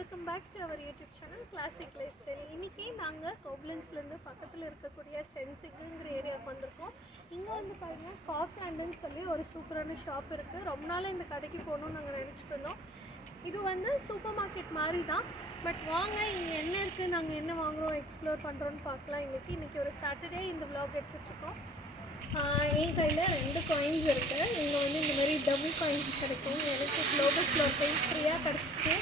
Welcome back to our YouTube channel classic lifestyle இன்றைக்கி நாங்கள் கோப்லன்ஸ்லேருந்து பக்கத்தில் இருக்கக்கூடிய சென்சிக்குங்கிற ஏரியாவுக்கு வந்திருக்கோம். இங்கே வந்து பார்த்தீங்கன்னா காஃப்லேண்டுன்னு சொல்லி ஒரு சூப்பரான ஷாப் இருக்குது ரொம்ப நாள் இந்த கடைக்கு போகணும்னு நாங்கள் நினச்சிட்டு இருந்தோம். இது வந்து சூப்பர் மார்க்கெட் மாதிரி தான் பட் வாங்க இங்கே என்ன இருக்குது நாங்கள் என்ன வாங்குகிறோம் எக்ஸ்ப்ளோர் பண்ணுறோன்னு பார்க்கலாம். இன்றைக்கி இன்றைக்கி ஒரு சாட்டர்டே இந்த vlog எடுத்துகிட்ருக்கோம் என் கையில் ரெண்டு காயின்ஸ் இருக்குது இங்கே வந்து இந்த மாதிரி டபுள் காயின்ஸ் கிடைக்கும். எனக்கு குளோபல் ஃப்ளோர் காயின் ஃப்ரீயாக கிடச்சிச்சு.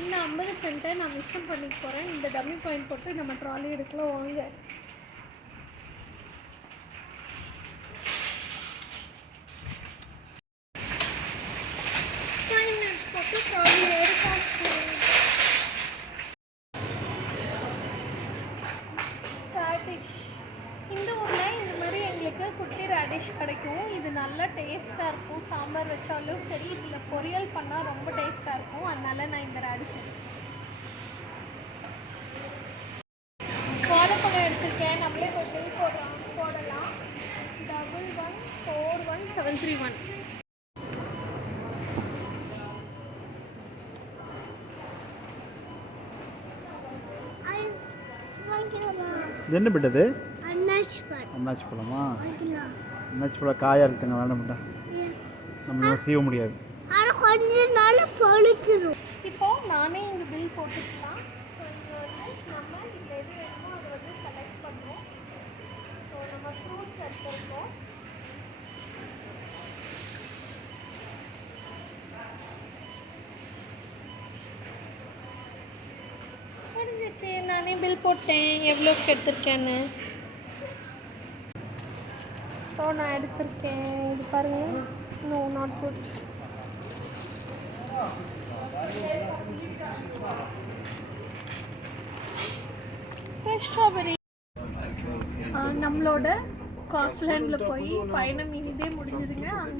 இந்த ஐம்பது சென்ட்டை நான் மிச்சம் பண்ணிட்டு போகிறேன் இந்த டம்மி காயின் போட்டு நம்ம ட்ராலி எடுக்கலாம் வாங்க போட்டு ட்ராலி எடுத்தாச்சு ரேடிஷ் இந்த ஊரில் இந்த மாதிரி எங்களுக்கு குட்டி ரேடிஷ் கிடைக்கும். இது நல்லா டேஸ்ட்டாக இருக்கும். சாம்பார் வச்சாலும் சரி இதில் பொரியல் பண்ணால் ரொம்ப டேஸ்ட்டாக இருக்கும். அதனால நான் இந்த ரேடிஷ் எடுத்தேன் வாழைப்பழம் எடுத்திருக்கேன். நம்மளே ஒரு பில் போடுறோம் போடலாம். Double one four one seven three one என்ன பிட்டது அண்ணாச்சி பாட்டு அண்ணாச்சி பழமா அண்ணாச்சி பழம் காயாக இருக்குங்க வேண்டாம் பிட்டா நம்ம சீவ முடியாது. ஆனால் கொஞ்ச நாள் பழுத்துரும் இப்போ நானே இங்கே பில் போட்டுக்கலாம். நானே பில் போட்டேன். எவ்வளோக்கு எடுத்திருக்கேன்னு? ஸோ நான் எடுத்திருக்கேன். இது பாருங்கள் no not good fresh strawberry நம்மளோட காஃப்லேண்டில் போய் பயணம் இதே முடி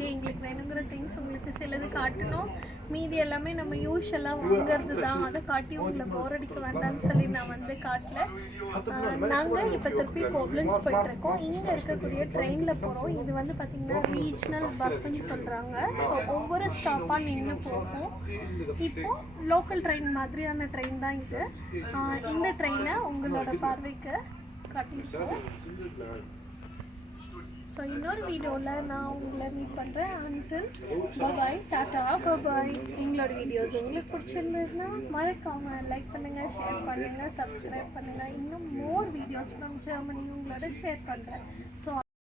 அங்கே எங்களுக்கு வேணுங்கிற திங்ஸ் உங்களுக்கு சிலது காட்டணும். மீதி எல்லாமே நம்ம யூஷுவலாக வாங்குறது தான். அதை காட்டி உங்களை போர் அடிக்க வேண்டாம்னு சொல்லி நான் வந்து காட்டல. நாங்கள் இப்போ திருப்பி கோப்லன்ஸ் போயிட்டுருக்கோம். இங்கே இருக்கக்கூடிய ட்ரெயினில் போகிறோம் இது வந்து பார்த்திங்கன்னா ரீஜ்னல் பஸ்ஸுன்னு சொல்கிறாங்க ஸோ ஒவ்வொரு ஸ்டாப்பாக நின்று போகும். இப்போ லோக்கல் ட்ரெயின் மாதிரியான ட்ரெயின் தான் இது. இந்த ட்ரெயினை உங்களோட பார்வைக்கு காட்டியிருக்கோம். ஸோ இன்னொரு வீடியோவில் நான் உங்களை மீட் பண்ணுறேன் until bye bye tata bye bye எங்களோட வீடியோஸ் உங்களுக்கு பிடிச்சிருந்ததுன்னா மறக்காமல் லைக் பண்ணுங்கள் ஷேர் பண்ணுங்கள் சப்ஸ்கிரைப் பண்ணுங்கள் இன்னும் மோர் வீடியோஸ் ஃப்ரம் ஜெர்மனி உங்களோட ஷேர் பண்ணுறேன் ஸோ